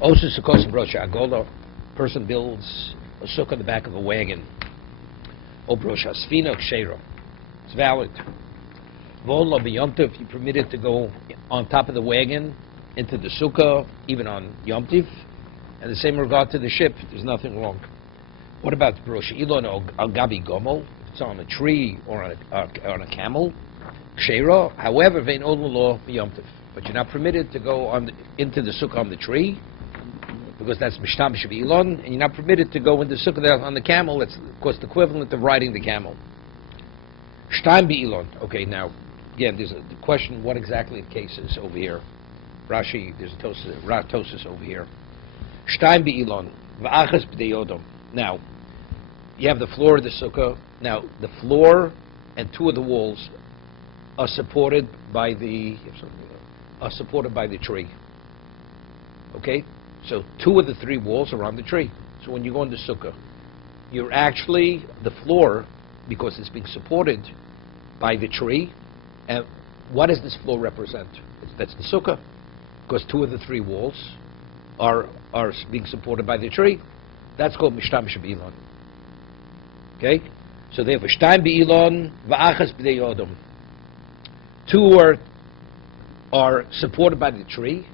Also, Sukkos Brosha Agola, person builds a sukkah on the back of a wagon. O Brosha Sfina Kshero. It's valid. Vol Yom Tov, you're permitted to go on top of the wagon into the sukkah, even on Yom Tov. And the same regard to the ship, there's nothing wrong. What about Brosha Ilon Al Gabi Gomel? It's on a tree or on a camel. Kshero, however, Vein Odlo Yom Tov. But you're not permitted to go into the sukkah on the tree, because that's Mishtam Elon, and you're not permitted to go into the sukkah there on the camel. That's, of course, the equivalent of riding the camel. Shtaim Elon. Okay, now, again, there's the question, what exactly the case is over here. Rashi, there's a Tosis over here. Shtaim Elon. V'achas b'dei Odom. Now, you have the floor of the sukkah. Now, the floor and two of the walls are supported by the tree. Okay? So two of the three walls are on the tree. So when you go in the sukkah, you're actually, the floor, because it's being supported by the tree, and what does this floor represent? That's the sukkah, because two of the three walls are being supported by the tree. That's called Mishtam Elon. Okay? So they have Shtaim Be'ilon, Va'achas B'dei Odom. Two are supported by the tree,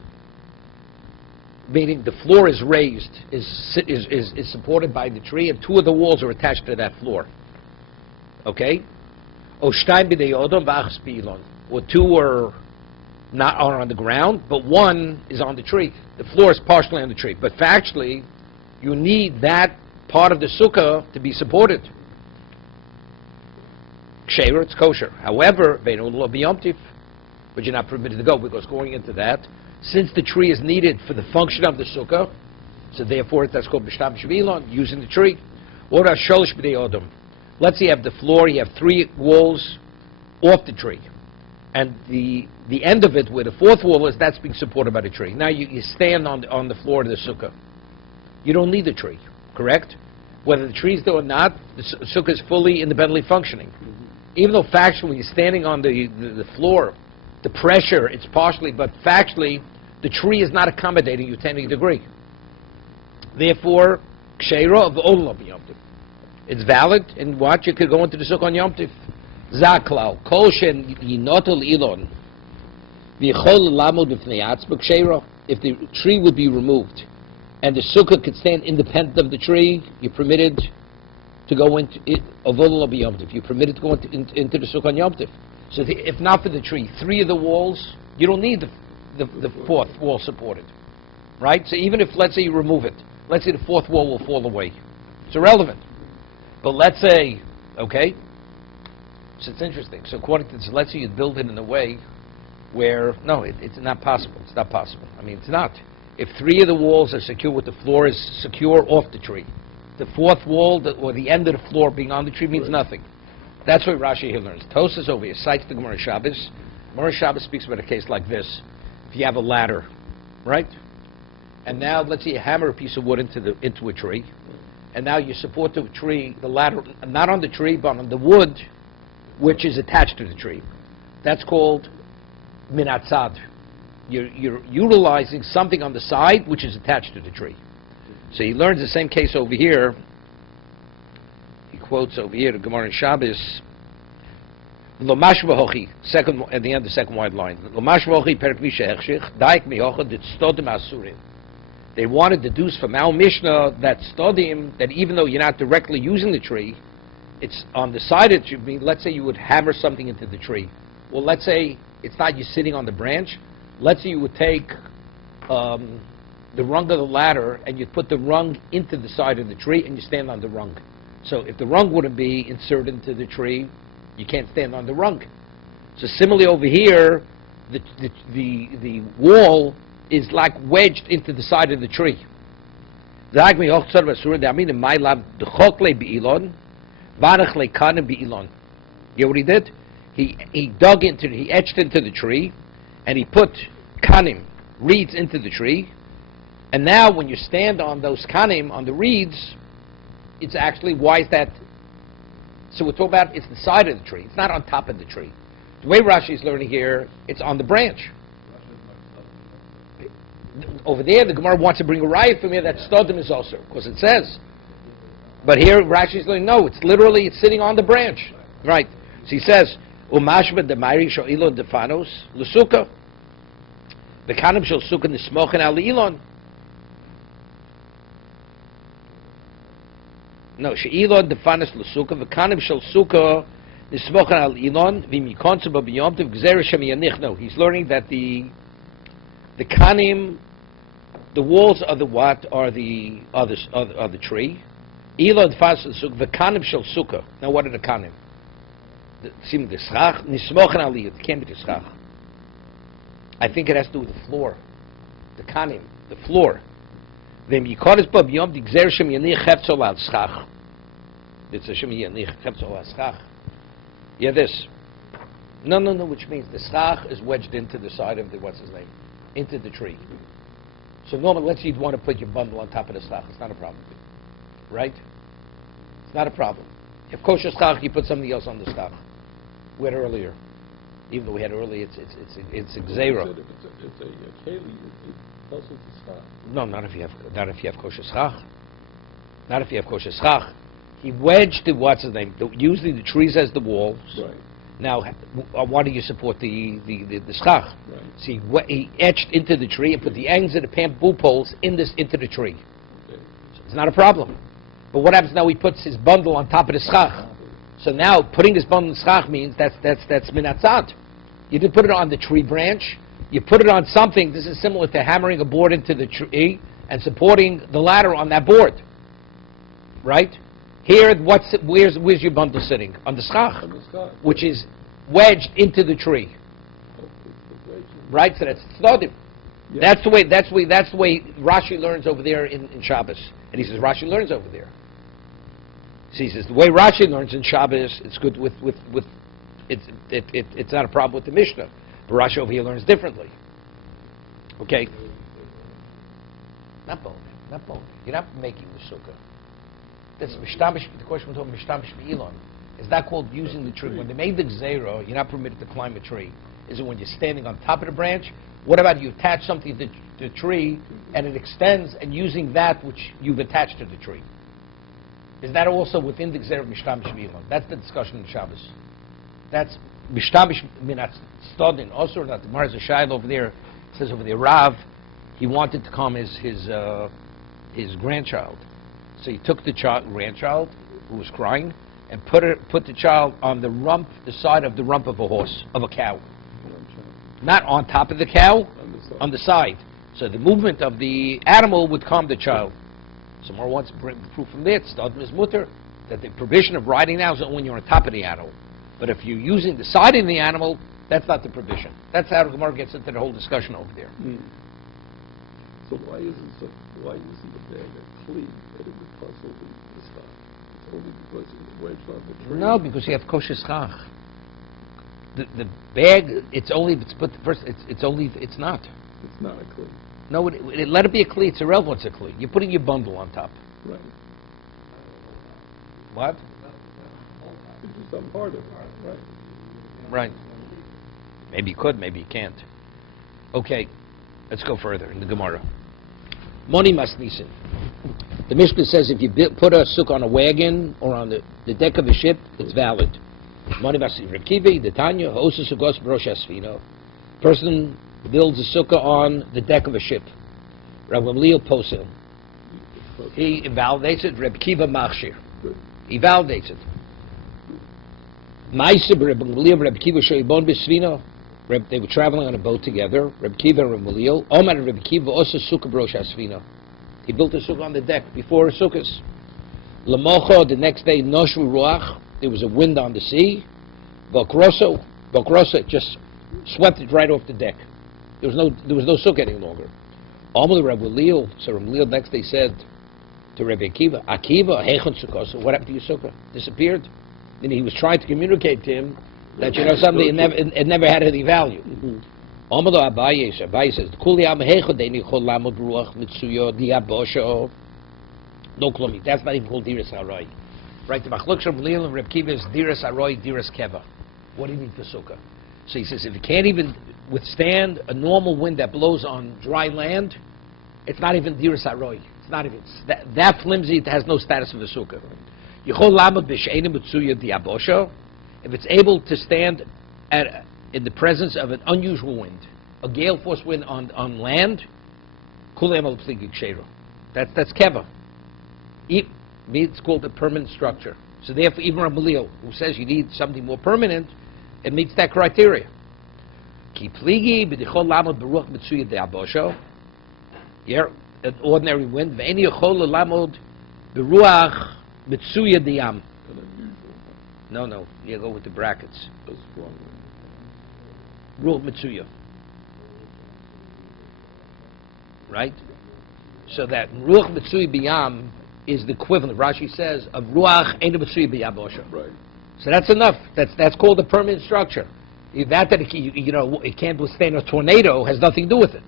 meaning the floor is raised, is supported by the tree, and two of the walls are attached to that floor. Okay? O Shtaim B'dei Odom, Va'achas Be'ilon. Or two are on the ground, but one is on the tree. The floor is partially on the tree. But factually, you need that part of the sukkah to be supported. Ksheira, it's kosher. However, but you're not permitted to go, because going into that, since the tree is needed for the function of the sukkah, so therefore that's called B'shtam Shavilon, using the tree. Or Sholish B'dei Odom. Let's say you have the floor, you have three walls off the tree, and the end of it, where the fourth wall is, that's being supported by the tree. Now you stand on the floor of the sukkah. You don't need the tree, correct? Whether the tree is there or not, the sukkah is fully independently functioning. Even though factually you're standing on the floor, the pressure, it's partially, but factually, the tree is not accommodating you to any degree. Therefore, Ksheira of Olam Yom Tov. It's valid, and what? You could go into the sukkah on Yom Tov. Zaklau, Kol Shen Yinotel Ilon, V'chol Lamod B'fnei Atzma Ksheira. If the tree would be removed, and the sukkah could stand independent of the tree, you're permitted to go into it, you're permitted to go into the sukkah on Yom Tov. So if not for the tree, three of the walls, you don't need the fourth wall supported, right? So even if, let's say, you remove it, let's say the fourth wall will fall away. It's irrelevant. But let's say, okay, so it's interesting. So according to this, let's say you build it in a way where, no, it's not possible. It's not possible. I mean, it's not. If three of the walls are secure with the floor is secure off the tree, the fourth wall or the end of the floor being on the tree means nothing. That's what Rashi here learns. Tosas over here cites the Gemara Shabbos. Gemara Shabbos speaks about a case like this. If you have a ladder, right? And now let's say you hammer a piece of wood into a tree, and now you support the tree, the ladder, not on the tree, but on the wood, which is attached to the tree. That's called minatzad. You're utilizing something on the side which is attached to the tree. So he learns the same case over here. He quotes over here the Gemara in Shabbos. Lomash v'hochi, second at the end of the second wide line. Lomash v'hochi perek misha hechshich daik mihocha dit stodim asurim. They wanted to deduce from our Mishnah that stodim, that even though you're not directly using the tree, it's on the side of the tree. Let's say you would hammer something into the tree. Well, let's say it's not you sitting on the branch. Let's say you would take the rung of the ladder, and you put the rung into the side of the tree, and you stand on the rung. So if the rung wouldn't be inserted into the tree, you can't stand on the rung. So similarly over here, the wall is like wedged into the side of the tree. You know what he did? He dug into, he etched into the tree, and he put kanim, reeds, into the tree. And now when you stand on those kanim, on the reeds, it's actually, why is that? So we're talking about, it's the side of the tree. It's not on top of the tree. The way Rashi is learning here, it's on the branch. over there, the Gemara wants to bring a riot from here that Stodim is also, because it says. But here, Rashi's going, no, it's literally, it's sitting on the branch. Right. So he says, Umashba de Mairi Sho'ilo Defanos, Lusuka, the Kanim Shal Sukkah Nismochen Al Ilon. No, She'ilon Defanos Lusuka, the Kanim Shal Sukkah Nismochen Al Ilon, Vimikonsa Babiyomtiv, Gzer Shem Yanich. No, he's learning that the Kanim, the walls of the what are the tree. Ilon Defanos Lusuka, the Kanim Shal Sukkah. Now what are the Kanim? Sim the schach nismochen ali. It can't be the schach. I think it has to do with the floor, the kanim, the floor. V'im yikodes ba b'yom digzer shem yanich heftzol al schach. It's a shem yanich heftzol al schach. Yeah, this. No. Which means the schach is wedged into the side of the into the tree. So normally, let's say you'd want to put your bundle on top of the schach. It's not a problem, right? It's not a problem. If kosher schach, you put something else on the schach. We had earlier. Even though we had earlier, it's a gzera. It's a keli. It's also the schach. No, not if you have kosher schach. Not if you have kosher schach. He wedged usually the trees as the walls. Right. Now, why do you support the schach? Right. See, he etched into the tree and put the ends of the bamboo poles into the tree. Okay. So it's not a problem. But what happens now? He puts his bundle on top of the schach. So now, putting this bundle in schach means that's minatzad. You didn't put it on the tree branch. You put it on something. This is similar to hammering a board into the tree and supporting the ladder on that board. Right? Here, where's your bundle sitting? On the schach, which is wedged into the tree. Right? So that's tznodim. Yeah. That's the way Rashi learns over there in Shabbos. And he says Rashi learns over there. So he says the way Rashi learns in Shabbos, it's good with it's not a problem with the Mishnah. But Rashi over here learns differently. Okay? Not boning. You're not making the sukkah. That's mishtamish. The question was mishtamish be'ilon. Is that called using the tree? When they made the gzera, you're not permitted to climb a tree. Is it when you're standing on top of the branch? What about you attach something to the tree and it extends and using that which you've attached to the tree? Is that also within the gzera of mishtamish be'ilon? That's the discussion in Shabbos. That's mishtamish minat stodin. Also, that the Gemara is a shayla over there. It says over there, Rav, he wanted to calm his grandchild. So he took the grandchild who was crying and put the child on the side of the rump of a horse, of a cow. Not on top of the cow, on the side. So the movement of the animal would calm the child. Someone wants to bring proof from there. It's Stadm is mutter, that the prohibition of riding now is only when you're on top of the animal. But if you're using the side of the animal, that's not the prohibition. That's how the Gemara gets into the whole discussion over there. Mm. So why isn't the bag a clean that it would cross over the schach? It's only because it was wedged on the tree? No, because you have kosher schach. The bag, it's only if it's put first. It's not. It's not a kli. No, let it be a kli. It's irrelevant. It's a kli. You're putting your bundle on top. Right. What? It's just some part of it. Right. Right. Maybe you could. Maybe you can't. Okay. Let's go further in the Gemara. Moni masnisin. The Mishnah says if you put a sukkah on a wagon or on the deck of a ship, it's valid. Moni masnisin. Reb Kiva, the Tanya, hosa sukkos b'rosh hasfina. Person builds a sukkah on the deck of a ship. Rav Gamliel posel. He invalidates it. Reb Kiva machshir. He validates it. Ma'aseh Reb Gamliel, Reb Kiva sheibon b'sfina. They were traveling on a boat together. Reb Kiva and Reb Gamliel. Omar Reb Kiva also sukkah b'rosh hasfina. He built a sukkah on the deck before sukkahs. Lamocha, the next day, noshvu ruach. There was a wind on the sea. Bakrosa just swept it right off the deck. There was no sukkah any longer. Omar Reb Gamliel. So Reb Gamliel next day said to Reb Akiva, heichon sukkah. So what happened to your sukkah? Disappeared. Then he was trying to communicate to him that something it never had any value. Amalo Abaye says, "Kuli am heichodeni cholamod ruach mitsuyo diabosho." No klomi. That's not even called diras haroy. Right? The machlok of Reb Kiva is diras haroy, diras keva. What do you need for sukkah? So he says, if you can't even withstand a normal wind that blows on dry land, it's not even diras haroy. It's not even that flimsy. It has no status of a sukkah. Yichol lamod b'she'enim b'tzuya diabosho, if it's able to stand in the presence of an unusual wind, a gale force wind on land, that's keva. It's called a permanent structure. So therefore, even Rabbi Leo, who says you need something more permanent, it meets that criteria. Ki pligi b'dichol lamod b'ruach mitzuya de'abosho. Here, an ordinary wind. Ve'eni yachol lamod b'ruach mitzuya de'am. No. You go with the brackets. Ruach mitzuya. Right? So that ruach mitzuya b'yam is the equivalent, Rashi says, of ruach einu mitzuya b'yabosha. Right. So that's enough. That's called a permanent structure. That it can't withstand a tornado has nothing to do with it.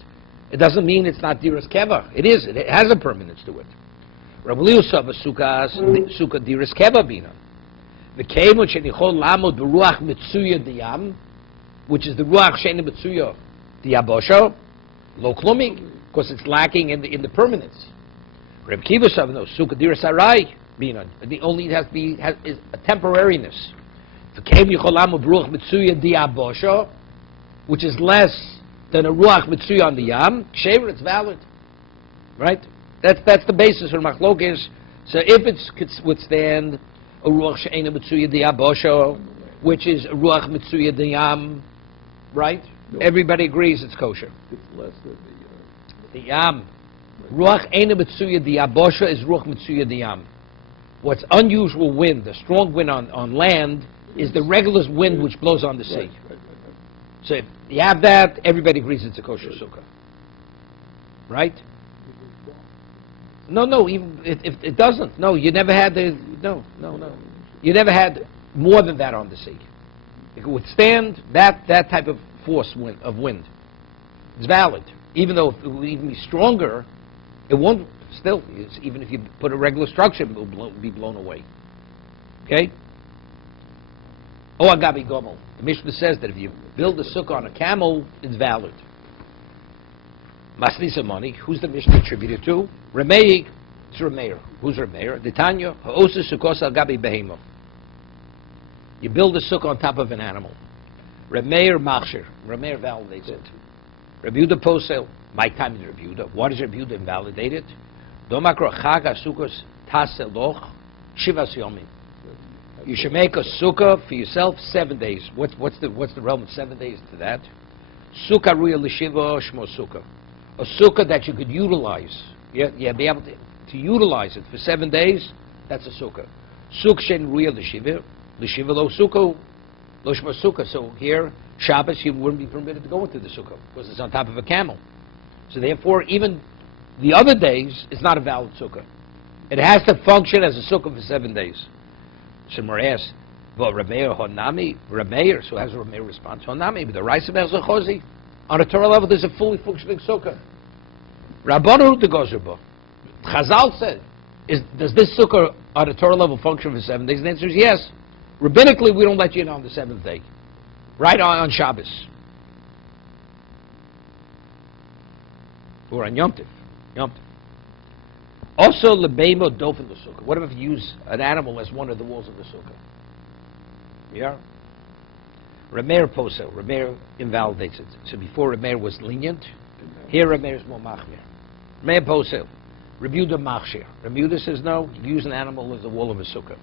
It doesn't mean it's not diras keva. It is. It has a permanence to it. Rabbi Leo sav sukkah diras keva bina. The kemut shenichol lamod b'ruach mitzuya diyam, which is the ruach she'einu mitzuya diyabosha, lo klumik, because it's lacking in the permanence. Reb Kiva sav no sukkah diras harai bina. The only it has is a temporariness. Which is less than a ruach mitzuya on the yam, kshever, it's valid, right? That's the basis for machlokes. So if it could withstand a ruach she'einu mitzuya diabosho, which is a ruach mitzuya diyam, right? No. Everybody agrees it's kosher. It's less than the yam. Ruach einu mitzuya diabosho is ruach mitzuya diyam. What's unusual wind, the strong wind on land, is the regular wind which blows on the sea. Right. So if you have that, everybody agrees it's a kosher sukkah. Right? No, even if it doesn't. No, you never had no. You never had more than that on the sea. It can withstand that type of force of wind. It's valid. Even though it will even be stronger, it won't still, even if you put a regular structure, it will be blown away. Okay? Oh, Agabi Gomel. The Mishnah says that if you build a sukkah on a camel, it's valid. Masnisa money. Who's the Mishnah attributed to? Remeir. It's Remeir. Who's Remeir? Detanya. Ha'osa sukkos Agabi behemo. You build a sukkah on top of an animal. Remeir machshir. Remeir validates it. Rebuda posel. My time is Rebuda. What is Rebuda invalidated? Domakro chaga sukkos taseloch shivas yomim. You should make a sukkah for yourself 7 days. What's the realm of 7 days to that? Sukkah ruya l'shiva shmo sukkah. A sukkah that you could utilize. Yeah, be able to utilize it for 7 days. That's a sukkah. Sukkah shen ruya l'shiva lo sukkah lo shmo sukkah. So here Shabbos you wouldn't be permitted to go into the sukkah because it's on top of a camel. So therefore, even the other days it's not a valid sukkah. It has to function as a sukkah for 7 days. Shemar asks, well, Rameir Honami, Rameir, so has a Rameir response, Honami, but the Raisa Chosi, on a Torah level, there's a fully functioning sukkah. Rabbanu the Gozerba. Chazal said, does this sukkah on a Torah level function for 7 days? And the answer is yes. Rabbinically, we don't let you in on the 7th day. Right on Shabbos. Or on Yom Tov. Also, lebeimo dofen the sukkah. What if you use an animal as one of the walls of the sukkah? Yeah. Rameir posel. Rameir invalidates it. So before Rameir was lenient, here Rameir is more machmir. Rameir posel. Rebuda machshir. Rebuda says no. You use an animal as the wall of a sukkah.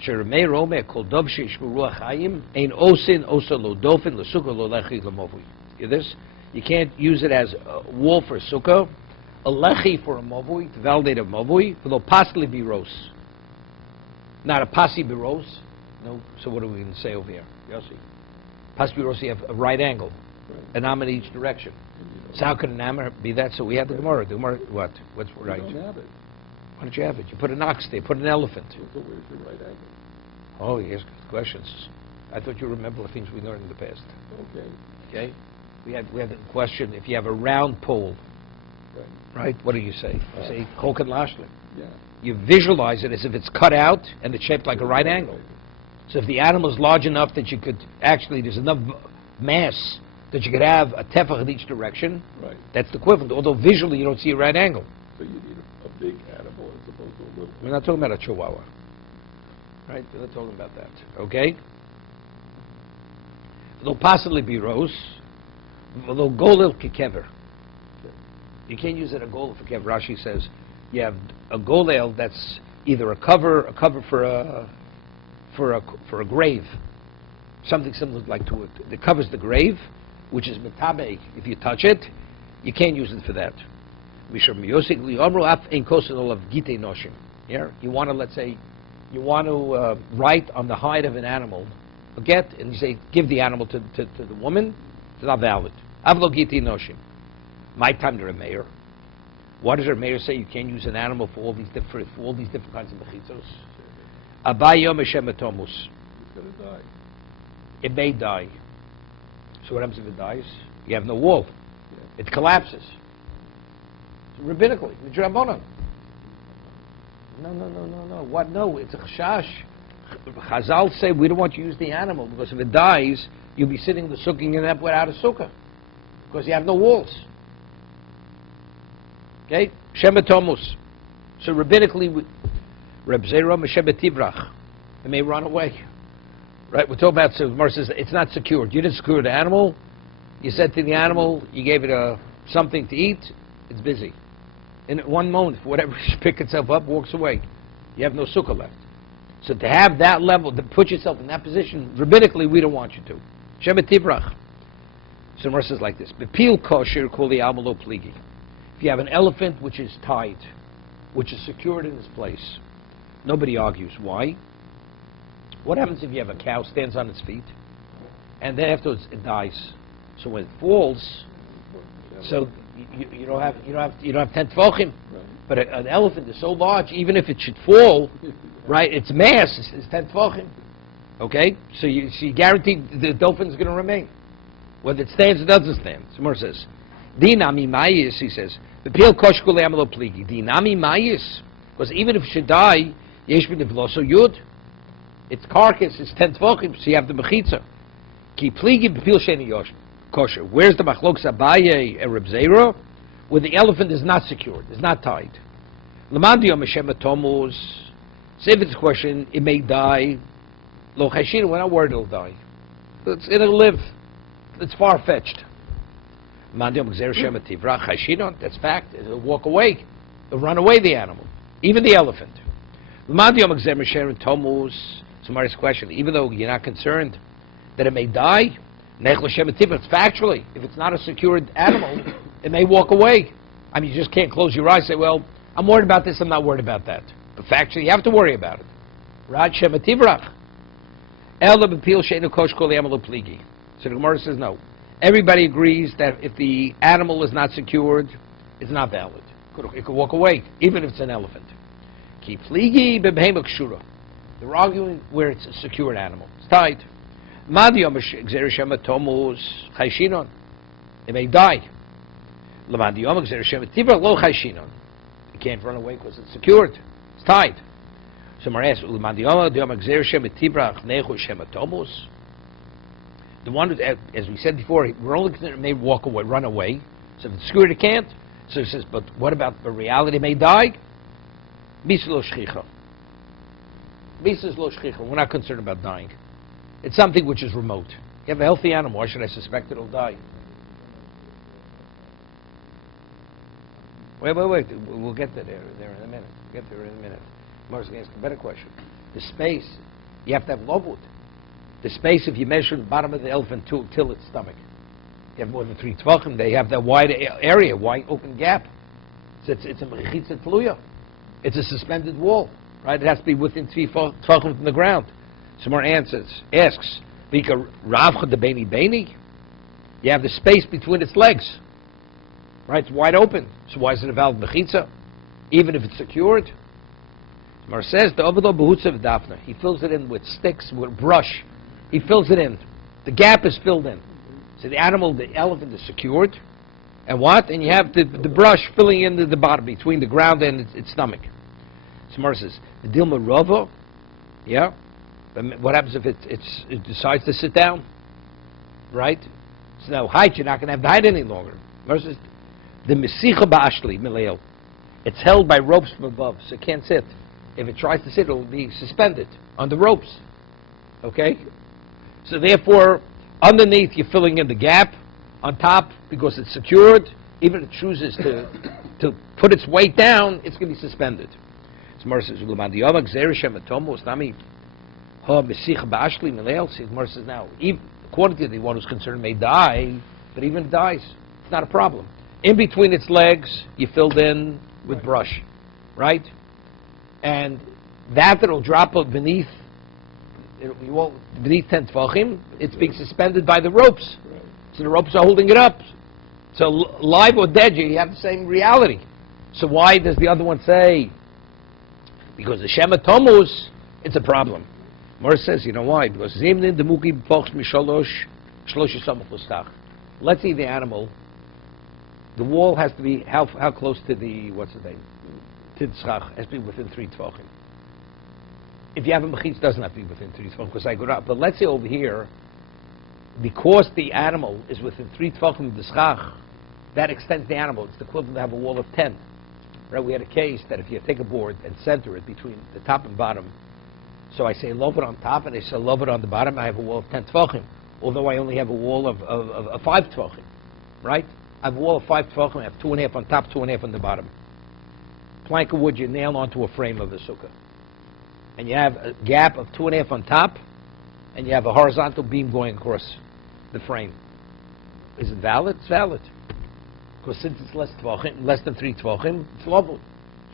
She Rameir omer kol dov sheishmu ruach hayim ein osin osa lo dofen le sukkah lo lechi lemovui. Hear this? You can't use it as a wall for a sukkah. A lechi for a mavui, to validate a mavui, will possibly be ros. Not a pasi biros. No. So what are we going to say over here? Yossi. Pasi biros, you have a right angle, an am in each direction. So how could an am be that? So we have the Gemara. The Gemara, what? What's right? You don't have it. Why don't you have it? You put an ox there, put an elephant. So where's your right angle? Oh, yes, good questions. I thought you remember the things we learned in the past. Okay. We had a question. If you have a round pole. Right? What do you say? You say choken lashlim. Yeah. You visualize it as if it's cut out and it's shaped like a right angle. So if the animal is large enough that you could actually, there's enough mass that you could have a tefach in each direction. Right. That's the equivalent, although visually you don't see a right angle. So you need a big animal as opposed to a little. We're not talking about a chihuahua. Right? We're not talking about that. Okay? They'll possibly be rose. They'll golil kekever. You can't use it a golil for kever. Rashi says you have a golil that's either a cover for a grave, something similar like to it that covers the grave, which is metabe. If you touch it, you can't use it for that. Yeah, you want to, let's say, write on the hide of an animal a get, and you say give the animal to the woman. It's not valid. Avlo giti noshim. My time to Remeir. What does Remeir say? You can't use an animal for all these different kinds of mechitzos. Abayom Hashem etomus. It's going to die. It may die. So what happens if it dies? You have no wall. Yeah. It collapses. So rabbinically, the Drabonon. No. What? No, it's a chashash. Chazal say we don't want you to use the animal because if it dies, you'll be sitting in the sukkah and end up without a sukkah because you have no walls. Okay, Shematomus. So rabbinically, Reb Zera Meshebetivrach, it may run away. Right? We're talking about, so Gemara says it's not secured. You didn't secure the animal. You said to the animal, you gave it something to eat. It's busy. In one moment, for whatever, it pick itself up, walks away. You have no sukkah left. So to have that level, to put yourself in that position, rabbinically, we don't want you to. Shebetivrach. So Gemara says like this: Bepil kosher kuli amalo pligi. If you have an elephant which is tied, which is secured in its place, nobody argues. Why? What happens if you have a cow stands on its feet, and then afterwards it dies? So when it falls, so you don't have 10 tefachim, but an elephant is so large, even if it should fall, right? Its mass is 10 tefachim. Okay, so you guarantee the dolphin is going to remain, whether it stands or doesn't stand. Somewhere says, "Dinami mayis," he says, "The peel koshkule amelo pligi." Dinami mayis, because even if it should die, yesh b'nivloso yud. Its carcass is 10 tefachim, so you have the mechitza. Ki pligi b'pil sheni kosher. Where's the machlokes Abaye and Reb Zera? Where the elephant is not secured, is not tied. L'mandio Meshem Tomuz. So if it's a question, it may die. Lo chashin, we're not worried it'll die. It'll live. It's far-fetched. Mandio Mgzer Shem Tivrach Chashinon. That's fact. It'll walk away. It'll run away, the animal. Even the elephant. L'mandio Mgzer Meshem Tomuz. Somebody's question, even though you're not concerned that it may die, it's factually, if it's not a secured animal, it may walk away. I mean, you just can't close your eyes and say, well, I'm worried about this, I'm not worried about that. But factually, you have to worry about it. Rad Shemativrach. So the Gemara says no. Everybody agrees that if the animal is not secured, it's not valid. It could walk away, even if it's an elephant. They're arguing where it's a secured animal. It's tied. It may die. It can't run away because it's secured. It's tied. So Mar asks, the one who, as we said before, we're only considered it may walk away, run away. So if it's secured, it can't. So he says, but what about the reality? It may die. We're not concerned about dying. It's something which is remote. You have a healthy animal. Why should I suspect it'll die? Wait. We'll get to there in a minute. Mark's going to ask a better question. The space, you have to have lobwood. The space, if you measure the bottom of the elephant till its stomach, you have more than 3 tefachim. They have that wide area, wide open gap. So it's a mechitza tluya. It's a suspended wall. Right, it has to be within 3 tefachim from the ground. Some more asks, "Vika ravcha de beni? You have the space between its legs. Right, it's wide open. So why is it a valid mechitza, even if it's secured?" Mar says the obado behutzav dafna. He fills it in with sticks, with brush. He fills it in. The gap is filled in. So the elephant is secured, and what? And you have the brush filling in the bottom between the ground and its stomach. Smar says, the Dilma Rava, yeah? What happens if it decides to sit down? Right? So now height, you're not going to have the height any longer. Versus the Mesicha Ba'ashli, Mileo. It's held by ropes from above, so it can't sit. If it tries to sit, it will be suspended on the ropes. Okay? So therefore, underneath, you're filling in the gap. On top, because it's secured, even if it chooses to put its weight down, it's going to be suspended. So Gemara says, now, according to the one who's concerned, may die, but even if it dies, it's not a problem. In between its legs, you filled in with brush, right? And that'll drop beneath 10 tefachim, it's being suspended by the ropes. So the ropes are holding it up. So live or dead, you have the same reality. So why does the other one say? Because the Shema Tomus, it's a problem. Morris says, you know why? Because let's see the animal. The wall has to be, how close to the, what's the name? To the schach, has to be within 3 tvachim. If you have a mechitz, it doesn't have to be within 3 tvachim, because I go up. But let's say over here, because the animal is within 3 tvachim of the schach, that extends the animal. It's the equivalent to have a wall of 10. Right? We had a case that if you take a board and center it between the top and bottom, so I say love it on top and I say love it on the bottom, I have a wall of 10 tvachim, although I only have a wall of 5 tvachim. Right? I have a wall of 5 tvachim, I have 2.5 on top, 2.5 on the bottom. Plank of wood you nail onto a frame of a sukkah. And you have a gap of 2.5 on top, and you have a horizontal beam going across the frame. Is it valid? It's valid. Because since it's less than 3 tvachim, it's lovud.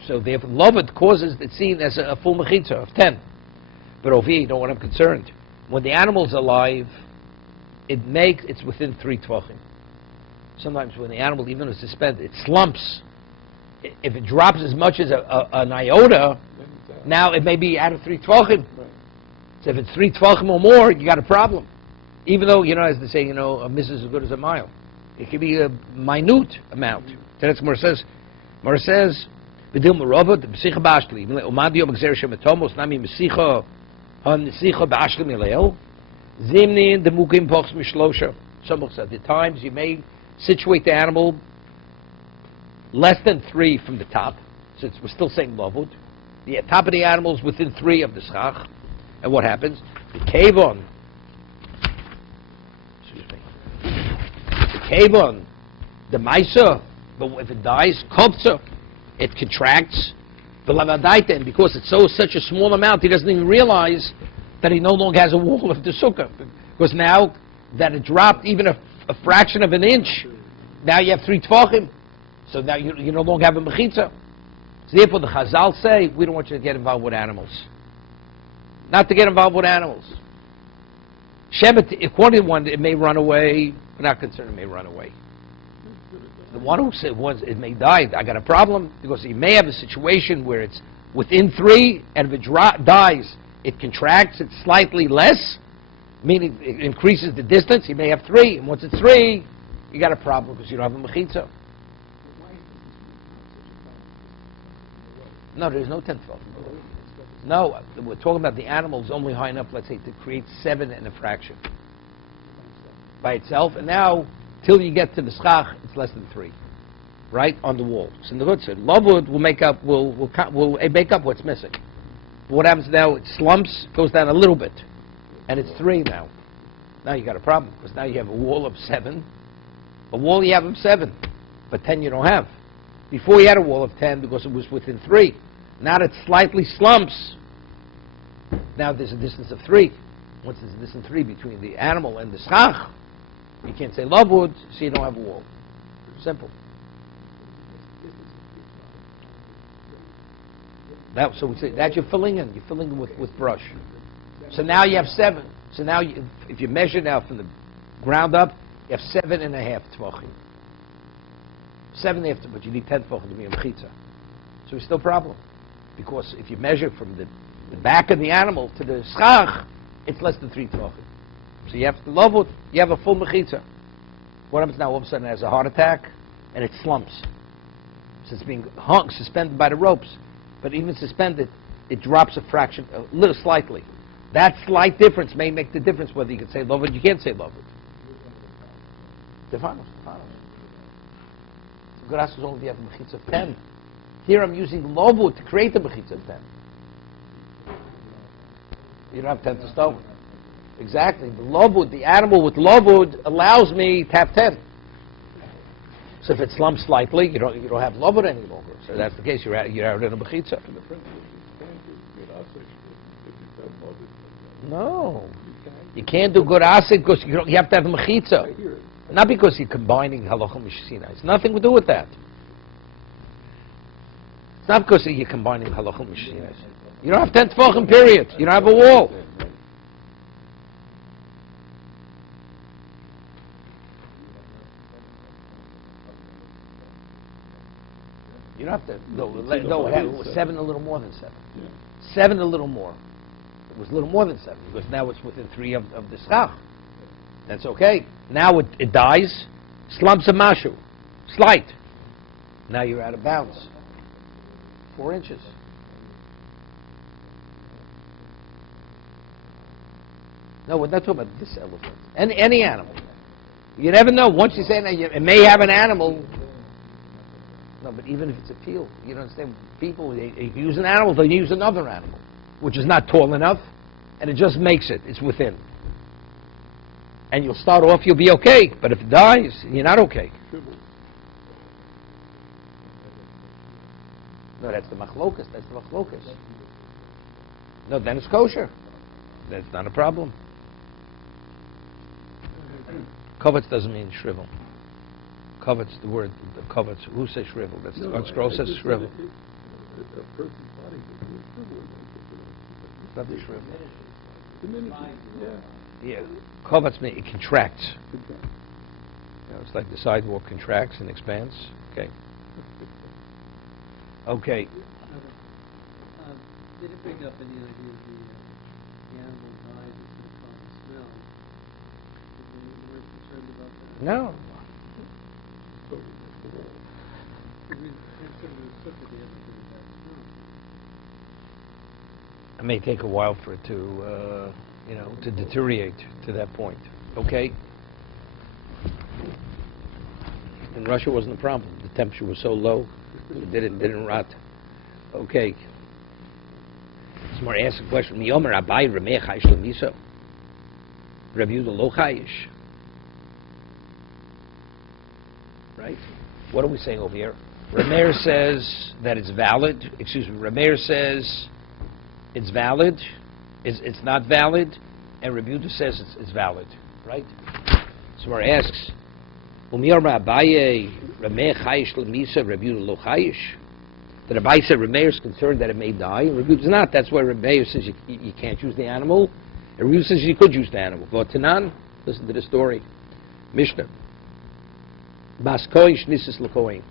So therefore, lovud causes it's seen as a full mechitza of 10. But over here, you know what I'm concerned. When the animal's alive, it's within 3 tvachim. Sometimes when the animal even is suspended, it slumps. If it drops as much as an iota, now it may be out of 3 tvachim. Right. So if it's 3 tvachim or more, you got a problem. Even though, as they say, a miss is as good as a mile. It can be a minute amount. So that's what it says, B'dil Merova, the Mesicha Ba'ashli, Umadi Yom Gzer Shem Etomos, Nami Mesicha, Ha-Mesicha Ba'ashli Mileo, Zimni, the Mukim Pochs Mishlosha. Some said, at times you may situate the animal less than 3 from the top, since we're still saying Lavud. The top of the animal is within 3 of the schach. And what happens? The kavon, the maisa, but if it dies, kopsa, it contracts. And because it's such a small amount, he doesn't even realize that he no longer has a wall of the sukkah. Because now that it dropped even a fraction of an inch, now you have 3 tvachim. So now you no longer have a mechitza. So therefore the Chazal say, we don't want you to get involved with animals. Not to get involved with animals. Shemet, according to one, it may run away. We're not concerned it may run away. The one who said it may die, I got a problem, because you may have a situation where it's within 3, and if it dies, it contracts, it's slightly less, meaning it increases the distance. You may have 3, and once it's 3, you got a problem because you don't have a mechitza. No, there's no 10th twelfth. No, we're talking about the animals only high enough, let's say, to create 7 and a fraction by itself. And now, till you get to the schach, it's less than 3, right on the wall. So in the good side, Lavud will make up what's missing. But what happens now? It slumps, goes down a little bit, and it's 3 now. Now you got a problem because now you have a wall of 7. A wall you have of 7, but 10 you don't have. Before you had a wall of 10 because it was within 3. Now that it slightly slumps, now there's a distance of 3. Once there's a distance of 3 between the animal and the schach, you can't say lavud, so you don't have a wall. Simple. So we say that you're filling in with brush. So now you have 7. So now if you measure now from the ground up, you have 7.5 tvachim. 7.5, but you need 10 tvachim to be a mechitza. So it's still a problem. Because if you measure from the back of the animal to the schach, it's less than 3 tvachim. So you have to love it, you have a full mechitza. What happens now? All of a sudden it has a heart attack, and it slumps. So it's being suspended by the ropes. But even suspended, it drops a fraction, a little slightly. That slight difference may make the difference whether you can say love it or you can't say love it. Stefanos. Good asik is only if you have a mechitza of 10. Here I'm using lovud to create a mechitza of 10. You don't have 10 to start with. Exactly. The lovud, the animal with lovud allows me to have 10. So if it slumps slightly, you don't have lovud any longer. So that's the case. You're out in a mechitza. No, you can't do good asik because you have to have a mechitza. Not because you're combining halacha mishsina. It's nothing to do with that. It's not because you're combining halacha mishsina. You don't have 10 tefachim, period. You don't have a wall. You don't have to. No, 7 a little more than 7. Yeah. 7 a little more. It was a little more than 7 because now it's within 3 of the schach. That's okay. Now it dies, slumps a mashu, slight. Now you're out of bounds. 4 inches. No, we're not talking about this elephant. Any animal. You never know. Once you say it may have an animal. No, but even if it's a field, you don't understand. People, if you use an animal, they'll use another animal, which is not tall enough, and it just makes it. It's within. And you'll start off, you'll be okay. But if it dies, you're not okay. No, that's the machlokas. That's the machlokas. No, then it's kosher. That's not a problem. Kovetz doesn't mean shrivel. Kovetz, the word kovetz. Who says shrivel? That's the scroll says shrivel. A person's body can be shrivel. It's not the shrivel. Yeah. Yeah, kovetz means it contracts. You know, it's like the sidewalk contracts and expands. Okay. Okay. Did it bring up any idea of the animal died with the common smell? You weren't concerned about that? No. It may take a while for it to, to deteriorate to that point. Okay. In Russia, it wasn't a problem. The temperature was so low, it didn't rot. Okay. Someone asked a question. Miyomer Abai Rameh Chayish Lemiso. Rabbi Yehuda Lo Chayish. Right? What are we saying over here? Rameir says that it's valid. Excuse me. Rameir says it's valid. It's not valid. And Rabbi Yehuda says it's valid. Right? Someone asks, Umiyomer Abai Rameh Chayish Lemiso. Rabbi Yehuda Lo Chayish. The Rabbi said Rameir is concerned that it may die. Rabbi Yehuda is not. That's why Rameir says you can't use the animal. And Rabbi Yehuda says you could use the animal. But Tanan, listen to the story. Mishnah. Bas Koish Nisis L'Kohen.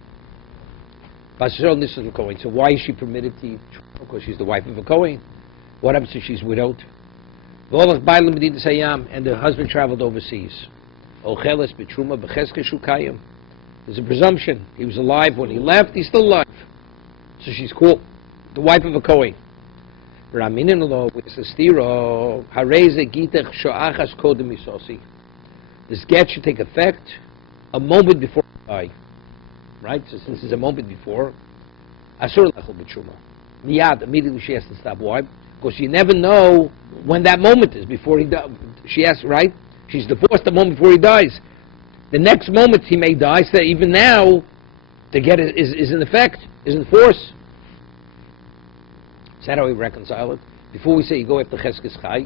Bas Yisrael Nisis L'Kohen. So why is she permitted to eat? Because she's the wife of a Kohen. What happens if she's widowed? V'olach Bailam Medina Sayam, and the husband traveled overseas. Ocheles B'Truma B'Cheske Shukayim. There's a presumption. He was alive when he left. He's still alive. So she's cool. The wife of a Kohen. Raminin lo with the stiro hareze gitech shoachas kodem misosi. This get should take effect a moment before I die. Right? So since it's a moment before, asur lechol b'truma. Miyad, immediately she has to stop. Why? Because you never know when that moment is before he dies. She has, right? She's divorced the moment before he dies. The next moment he may die, so even now, the get is in effect, is in force. Is that how we reconcile it? Before we say you go after Cheskes Chai,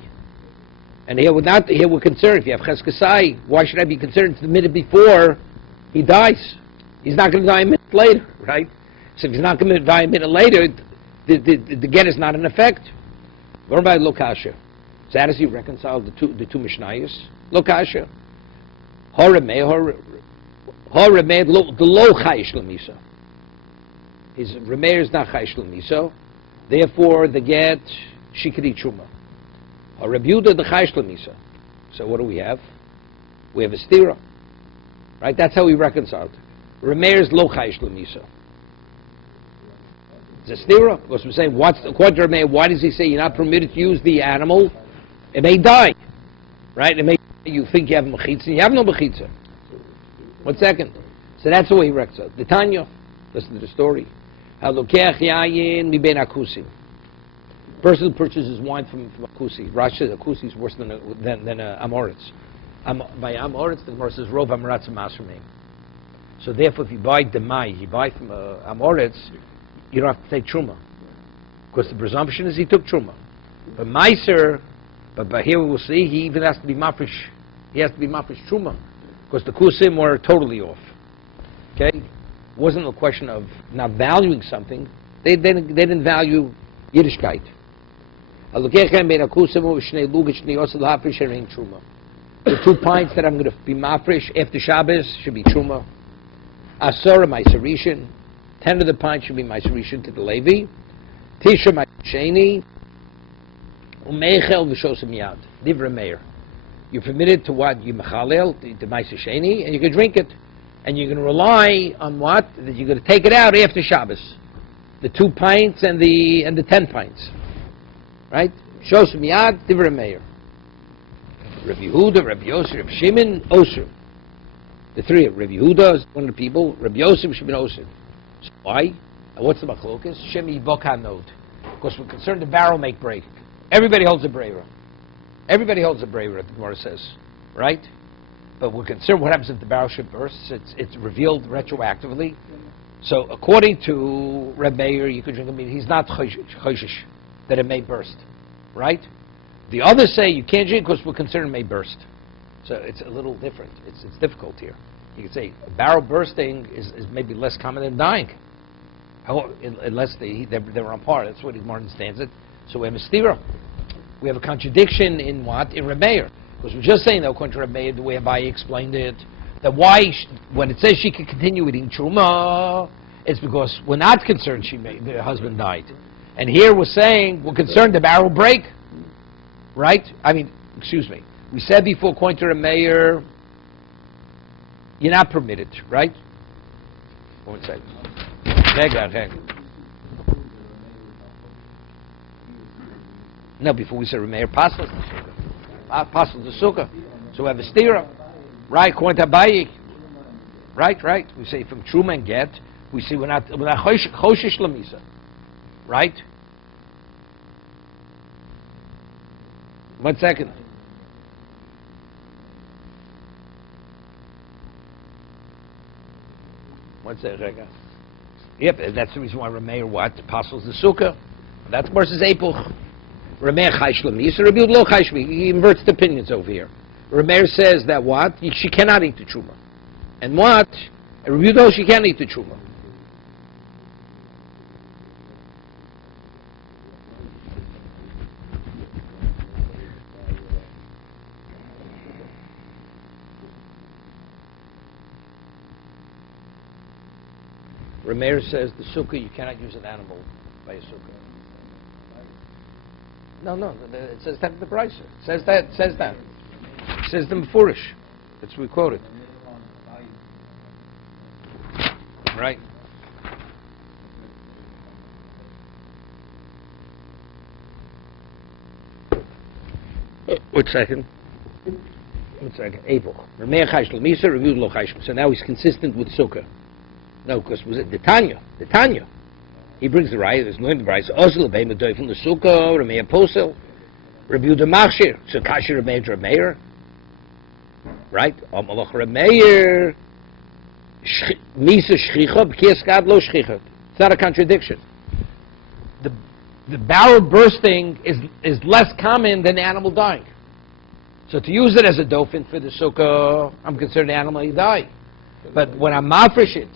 and here we're concerned. If you have Cheskes Chai, why should I be concerned? It's the minute before he dies. He's not going to die a minute later, right? So if he's not going to die a minute later, the get is not in effect. What about Lokasha? So how does he reconcile the two Mishnayos? Lokasha. Horemed the lo chayish l'misa. His Remeir is not chayish l'misa. Therefore, the get she could eat truma. Rabbi Yehuda the chayish l'misa. So what do we have? We have a stira, right? That's how we reconciled. Remeir is lo chayish l'misa. It's a stira because we're saying according to Remeir, why does he say you're not permitted to use the animal? It may die, right? It may you think you have mechitza, and you have no mechitza. 1 second. So that's the way he reconciles. The Tanya, listen to the story. Halokech yayin mi ben akusim. Person who purchases wine from akusi. Rashi says akusi is worse than amoritz. By amoritz, the Gemara says rov amoritz masrumim. So therefore, if you buy demai, you buy from amoritz, you don't have to take truma, because the presumption is he took truma. But meiser, but here we will see he even has to be mafresh. He has to be mafresh truma, because the kusim were totally off. Okay, it wasn't a question of not valuing something. They didn't value Yiddishkeit. The 2 pints that I'm going to be mafresh after Shabbos should be truma. Asora ma'aserishin. 10 of the pints should be ma'aserishin to the Levi. Tisha ma'asheni. Umeichel v'shosem yad. Divrei Meir. You're permitted to what? You mechalel, the ma'asesheni, and you can drink it. And you're going to rely on what? That you're going to take it out after Shabbos. The 2 pints and the 10 pints. Right? Shosem yad, divrei Meir. Rabbi Yehuda, Rabbi Yosef, Rabbi Shimon, Osir. The 3 of Rabbi Yehuda is one of the people. Rabbi Yosef, Shimon, Osir. So why? What's the machlokas? Shemi Bokan node. Because we're concerned the barrel make break. Everybody holds a breira. Everybody holds a breira, the Gemara says. Right? But we're concerned what happens if the barrel ship bursts. It's revealed retroactively. So according to Reb Meir, you could drink. I mean, he's not choshish that it may burst. Right? The others say you can't drink because we're concerned it may burst. So it's a little different. It's difficult here. You could say barrel bursting is maybe less common than dying. Unless they're on par. That's what Gemara understands it. So we have a stira. We have a contradiction in what? In Reb Meir. Because we're just saying that according to Reb Meir, the way Abaye explained it, that when it says she can continue eating truma, it's because we're not concerned the husband died. And here we're saying we're concerned the barrel break. Right? I mean, excuse me. We said before, according to Reb Meir, you're not permitted, right? 1 second. Hang on. No, before we said Reb Meir, passes the sukkah. Passes the sukkah. So we have a stira. Right? According to Abaye. Right. We say from Truma and Get, we see we're not choshish lamisa. Right? 1 second. Yep, that's the reason why Rameir what? Apostles the Sukkah. That's versus Epuch. Rameir chaysh lamisa, Rabbi Yehuda lo chaysh. He inverts the opinions over here. Rameir says that what? She cannot eat the truma. And what? Rabbi Yehuda, she can't eat the truma. Rameir says the sukkah, you cannot use an animal by a sukkah. No, it says that in the Brisa. It says that. It says the Mefurish. That's what we quoted. Right. One second. April. Rameir chaysh l'misa, reviewed lo chaysh. So now he's consistent with sukkah. No, because was it the Tanya? He brings the raya. There's no in the Brisa. Also, the beim doy from the sukkah. Rameir posel. Review the machshir. So kasher Rameir. Right? Amalach Rameir. Misa shchicha b'kieskad lo shchicha. It's not a contradiction. The barrel bursting is less common than the animal dying. So to use it as a dofin for the sukkah, I'm concerned the animal may die. But when I'm mafresh it,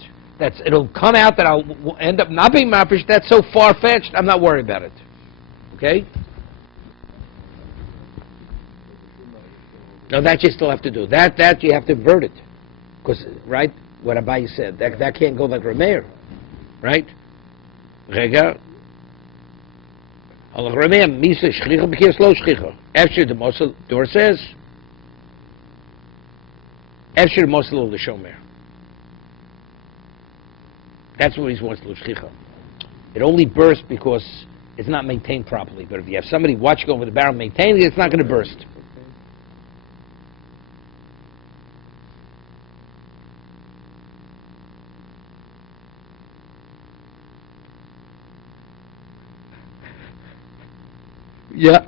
it'll come out that I'll end up not being mafresh. That's so far-fetched, I'm not worried about it. Okay? No, that you still have to do. That you have to invert it. Because, right, what Abaye said, that can't go like Rameir. Right? Rega. Allah Rameir, Misa, Shchicha, B'kias, Lo Shchicha. After the Mosel, Dor says, after the Mosel of the Shomer. That's what he wants to shchicha. It only bursts because it's not maintained properly. But if you have somebody watching over the barrel maintaining it, it's not going to burst. Yeah.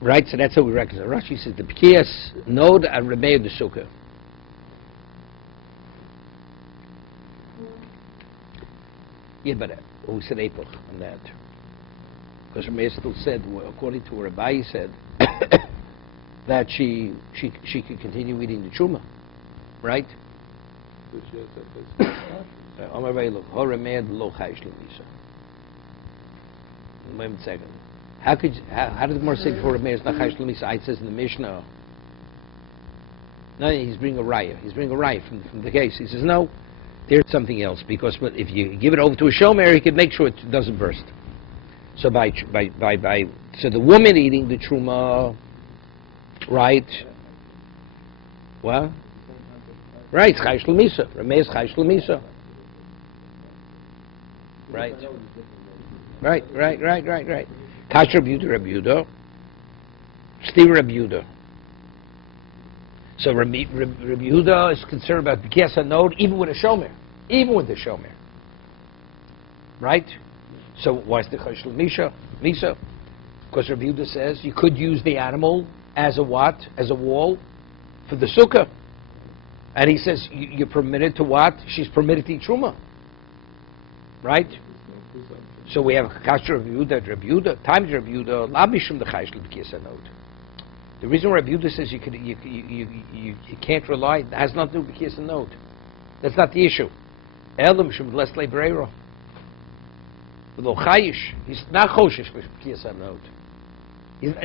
Right, so that's how we reckon. Rashi says the Pekiyas node and Rebbeinu the Sukkah. Yeah, but who said Epoch on that? Because Rebbeinu still said, according to what Rabbi said, that she could continue eating the truma, right? Which yes, that does. Amar Veilu, Horemed lo chayish l'misa. Wait a second. How does the Gemara say before Rebbeinu is not chayish l'misa? It says in the Mishnah. No, he's bringing a raya. He's bringing a raya from the case. He says no. There's something else because if you give it over to a shomer, he can make sure it doesn't burst. So so the woman eating the truma, right? What? Right, chayish l'misa. Rebbeinu is chayish l'misa. Right. Kasher Rabbi Yehuda, Steve Rabbi Yehuda. So Rabbi Yehuda is concerned about B'kiyas HaNod even with a shomer. Even with the shomer. Right? So why is the Chayish L'Misa? Because Rabbi Yehuda says you could use the animal as a what? As a wall for the sukkah. And he says you're permitted to what? She's permitted to eat truma. Right? So we have Kasher Rabbi Yehuda, times Rabbi Yehuda, Labishum the Chayish L'B'kiyas HaNod. The reason why Rabbi Yehuda says you can't rely, it has nothing to do with B'kiyas HaNod. That's not the issue. Elam Shum Less Lebreiro. Lo Chayish, he's not Choshish B'kiyas HaNod.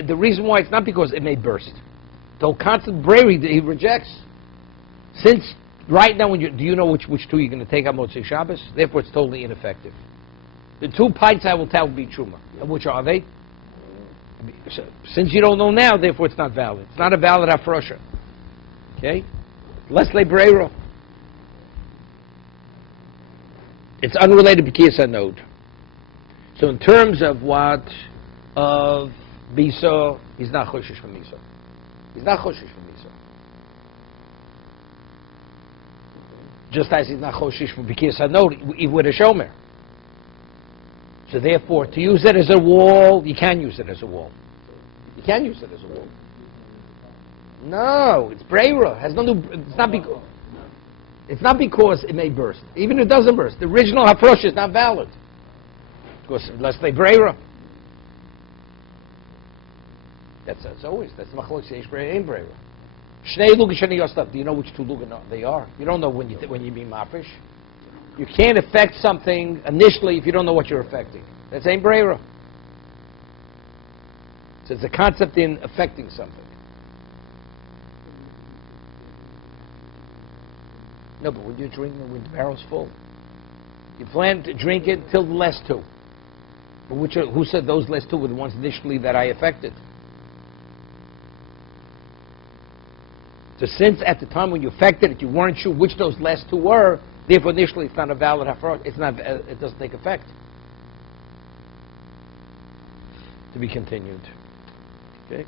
The reason why it's not because it may burst. The constant bravery that he rejects. Since right now, do you know which two you're going to take on Motzei Shabbos? Therefore, it's totally ineffective. The 2 pints I will tell will be truma. And which are they? So, since you don't know now, therefore it's not valid. It's not a valid hafrosha. Okay? Less lebreiro. It's unrelated to B'kiyas HaNod. So in terms of what? Of Bisa, he's not choshish from Bisa. He's not choshish from Bisa. Just as he's not choshish from B'kiyas HaNod, with a shomer. So therefore, to use it as a wall, you can use it as a wall. You can use it as a wall. No, it's breira. It's not because it may burst. Even if it doesn't burst, the original hafrosh is not valid. Because unless they breira. That's always. That's machlok seish breira ain't breira. Shnei luga shani yostaf. Do you know which 2 luga they are? You don't know when you mean mafish. You can't affect something initially if you don't know what you're affecting. That's ain't breira. So it's a concept in affecting something. No, but when you're drinking, when the barrel's full, you plan to drink it till the last 2. But who said those last 2 were the ones initially that I affected? So since at the time when you affected it, you weren't sure which those last 2 were, therefore, initially, it's not a valid hafrah. It doesn't take effect. To be continued. Okay.